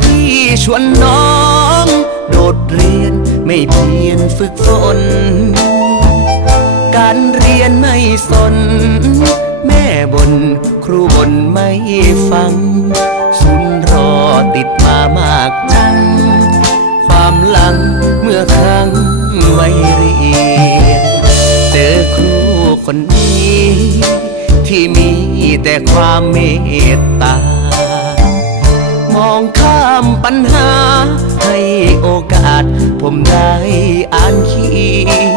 พี่ชวนน้อง โดดเรียนไม่เพียรฝึกฝน การเรียนไม่สน แม่บนครูบนไม่ฟัง สุนรอติดมามากจัง ความหลังเมื่อครั้งไม่เรียน เจอครูคนนี้ ที่มีแต่ความเมตตา มองข้ามปัญหา ให้โอกาสผมได้อ่านเขียน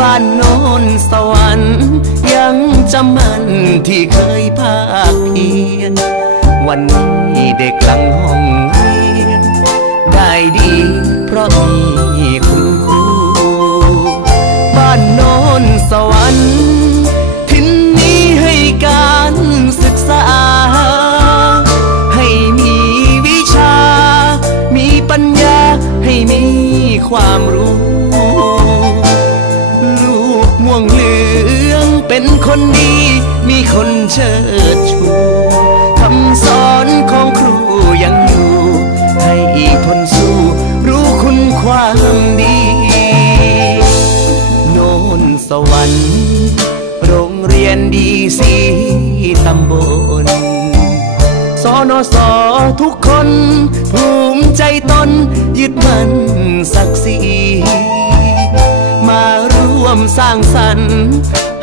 บ้านโน้นสวรรค์ยังจำมันที่เคยภาคเพียน วันนี้เด็กหลังห้องเรียน ได้ดีเพราะมี ปัญญาให้มีความรู้ ลูกม่วงเหลืองเป็นคนดี มีคนเชิดชูคำสอนของครูยังอยู่ ให้ทนสู้รู้คุณความดี โนนสวรรค์โรงเรียนดีสีตำบล สอนอสอทุกคน ภูมิใจตน ยึดมั่นศักดิ์ศรีมาร่วมสร้างสรรค์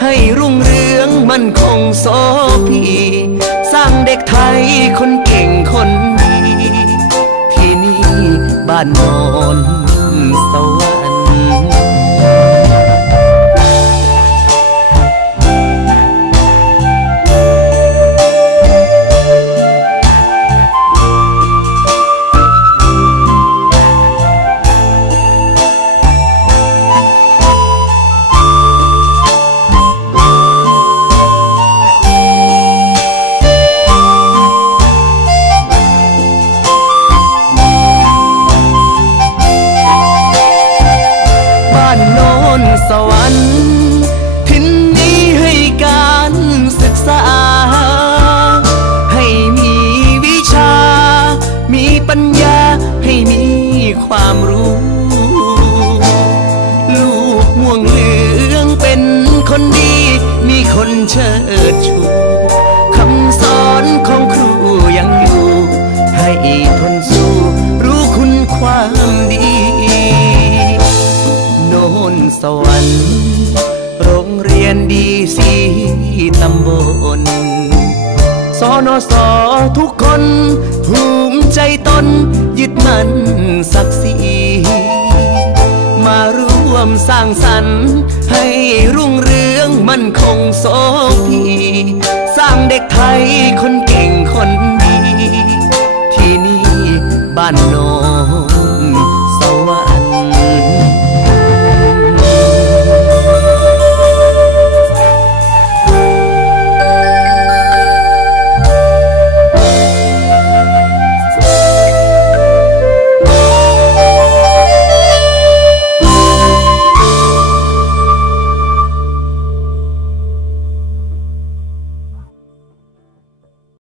ให้รุ่งเรืองมั่นคงโสภีสร้างเด็กไทยคนเก่งคนดี ที่นี่บ้านโนนสวรรค์ นสวรรค์ทินนี้ให้การศึกษา ให้มีวิชา มีปัญญา ให้มีความรู้ ลูกม่วงเหลืองเป็นคนดี มีคนเชิดชู สวรรค์ โรงเรียนดีสีตำบลสอนอสอทุกคน ภูมิใจตน ยึดมั่นศักดิ์ศรีมาร่วมสร้างสรรค์ให้รุ่งเรืองมั่นคงโสภีสร้างเด็กไทยคนเก่งคนดีที่นี่บ้านโน